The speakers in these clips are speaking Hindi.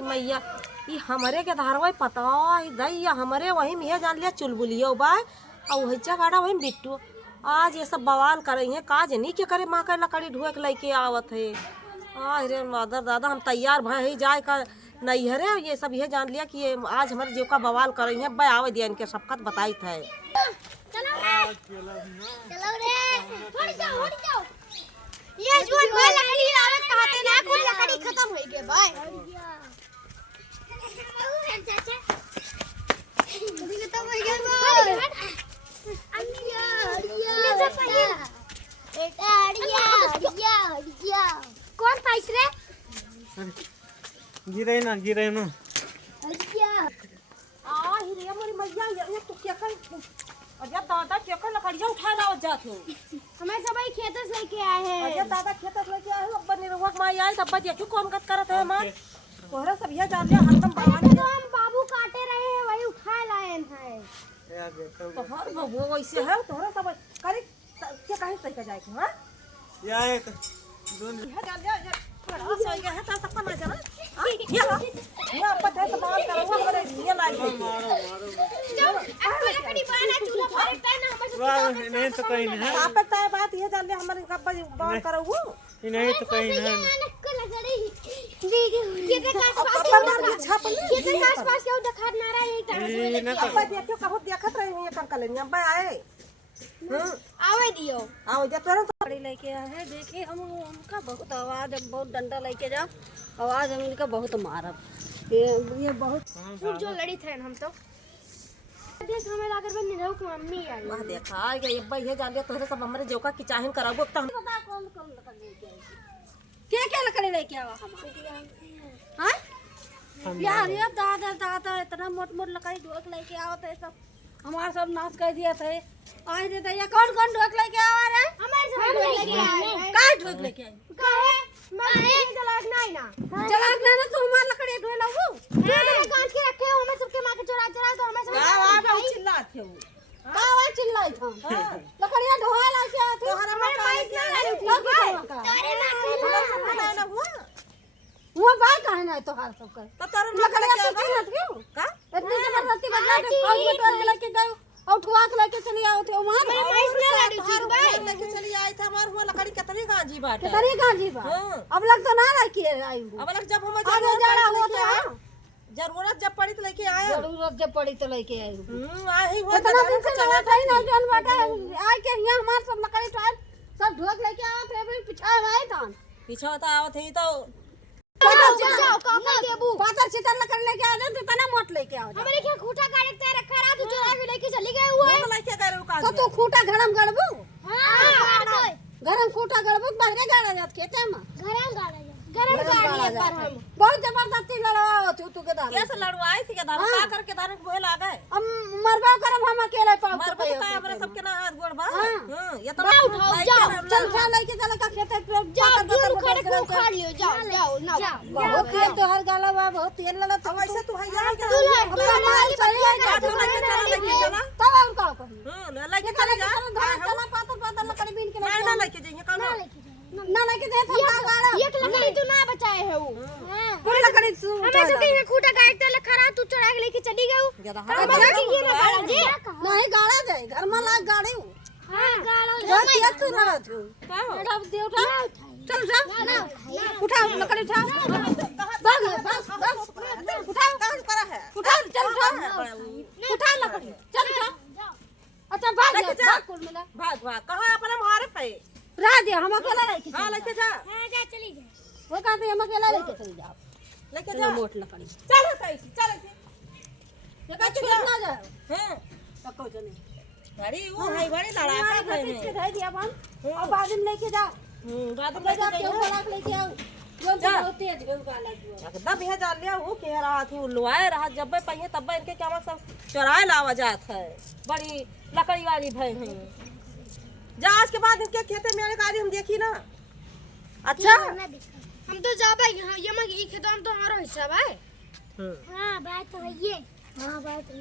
मैया ये हमरे के धारवा पता दैया हमरे वही में जान लिया चुलबुलियो बा और वहीचा गाड़ा वही बिट्टू आज ये सब बवाल करे हैं काज नहीं के करे माँ का लकड़ी ढुए के लेके आवत है। आज रे मादर दादा हम तैयार भय ही जाए का नहीं है रे ये सब ये जान लिया कि ये आज हमारे जीव का बवाल करे हैं भाई आवे दिया इनके सबकत बताई है। ये जोन भाई लकड़ी लावे कहते ना कुल लकड़ी खत्म हो गए भाई अभी खत्म हो गया भाई बेटा अड़िया कौन पाइस रे गिरे ना अड़िया आ रे मोरी मैया ये तू क्या कर अरे दादा क्या कर लकड़ियां उठा लाओ जात हो हमें सब भाई खेत से लेके आए हैं। अरे दादा खेत से लेके आए हो अब्बा निरहुआ माई आई अब्बा देखो कौन कत करत है मां तोहरा सब ये जान लिया हरदम बहाने तो हम बाबू काटे रहे हैं वही उठा लाए हैं। तो हर वो वैसे है तोहरा सब करे क्या कहीं तरीका जाए के हां या एक दोन ये जान लिया ये बड़ा सही है ता सब ना जाना ये अब्बा थे तो बात करूंगा हमारे ये लाइक मारो जब अब लकड़ी बना चूल्हा पर टाइम ना हमें वाह नहीं तो कहीं नहीं है आप तय बात ये जान लिया हमारे अब्बा बात करूंगा नहीं तो कहीं नहीं खेत के आसपास क्यों दिखा ना रहा है ये ना अब्बा देखो कहो देखत रहे हैं कर कलेनी अब्बा आए आवे दियो आओ जा तोरा गाड़ी लेके आए हैं देखिए हम उनका बहुत आवाज बहुत डंडा लेके जाओ आवाज हम इनका बहुत मारब ये बहुत फूट जो लड़ी थे हम तो देख हमें लाकर बन निरहु की मम्मी आई वाह देखा ये अब्बा ये जान लिया तोरे सब हमरे जोका की चाहन कराबो त हम पता कौन कौन लकड़ी लेके आई क्या लकड़ी लेके आवा हम हां यार ये दादा इतना मोट लकड़ी ढोक लेके आवत है सब हमारा सब नाश कर दिया थे आज दे दैया कौन ढोक लेके आवा रे हमारे सब लेके आए का ढोक लेके आई काहे मैं चलाक नहीं ना चलाक ना तो हमार लकड़ी ढोए लगू हां काट के रखे हो हमें सबके मां के चोरा तो हमें सब का चिल्लात है का वा चिल्लाई था लकड़ियां ढोए लाके आते तोहरा में पैसा नहीं तोरे मां ना हुआ वो बात कहे ना तो हार सब कर तो तोर लकड़िया तो चिन्हत क्यों का इतनी जबरदस्ती बदला के फौज में टोर के लेके गए और ठुआ के लेके चली आओ थे वहां पैसा लड़ी ठीक भाई लेके चली आई था हमार हुआ लकड़ी कितनी गाजी बाट के तरी गांजी बा हां अब लग तो ना रखी आई हूं अब लग जब हम आगे जाड़ा हो तो जरूरत जब पड़ी तो लेके आए जरूरत जब पड़ी तो लेके आई हूं आई हुआ इतना दिन से चला था ना जन बाटा आए के यहां हमार सब लकड़ी टोर सब ढोक लेके आए थे फिर पिछा आए था पीछे तो आवत है तो जाओ काका देबू पातर चितर लकड़ लेके आ जाते तना मोट लेके आओ हमारे क्या खूंटा काट के रखा रहा तू चोरा के लेके चली गए हुए वो लेके गए रुका तो तू खूंटा घड़म गड़बू हां गरम खूंटा गड़बू बाहरे गाड़ा जात खेते में गरम गाड़ी पर हम बहुत जबरदस्ती लड़वा तू के दादा कैसे लड़वाई थी के दादा का करके दादा बोल आ गए अब मरबा करब हम अकेले पाव मर पे का हमरे सबके ना हाथ गोड़ बा हां। ये तो उठाओ, जाओ, चल चल लेके चल का खेते पे जाओ दूर खड़े को उखाड़ लियो जाओ ना बहुत तेल तो हर गाला बा बहुत तेल लला अब ऐसे तू हैया के दूल्हा वाली लेके चला तब और का करी हां लेके चले जा चला पातर पातर लकड़ी बीन के ना लेके जाइए कौन ना लेके दे तो का गाड़ा एक लकड़ी तू ना बचाए है वो पूरी लकड़ी हमें सब के खूंटा काट के रखा रहा तू चोरा के लेके चली गई नहीं गाड़ा दे घर में लाग गाड़ी हां गालो बहुत तेल तू लड़ा तू का दे उठा चल चल उठा लकड़ी उठा बस उठा कहां पर है उठा चल उठा लकड़ी चल उठा अच्छा भाग जा कुल मिला भाग कहां अपने मारे पे रह दे हम अकेला रह के हां लेके जा हां जा चली जा वो कहते हम अकेला लेके चल जाओ लेके जा मोट लकड़ी चल ऐसे चल ये का छोड़ ना जा हां पक्को जने बड़ी वो है बड़ी लड़ाका भाई के है रह दिया हम और बाद में लेके जा बाद ले जा में के बोला लेके आओ जो बहुत तेज है वाला जो एकदम यह जान लिया वो कह रहा थी उलवाए रहा जब पहिए तब इनके क्या सब चुराए लावा जात है बड़ी लकड़ी वाली भाई है जा आज के बाद इनके खेते में आने का हम देखी ना अच्छा हम तो जा भाई ये मैं ये खेत हम तो हमारा हिस्सा भाई हां बात तो है ये हां बात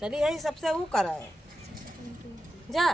चलिए यही सबसे वो करा है जा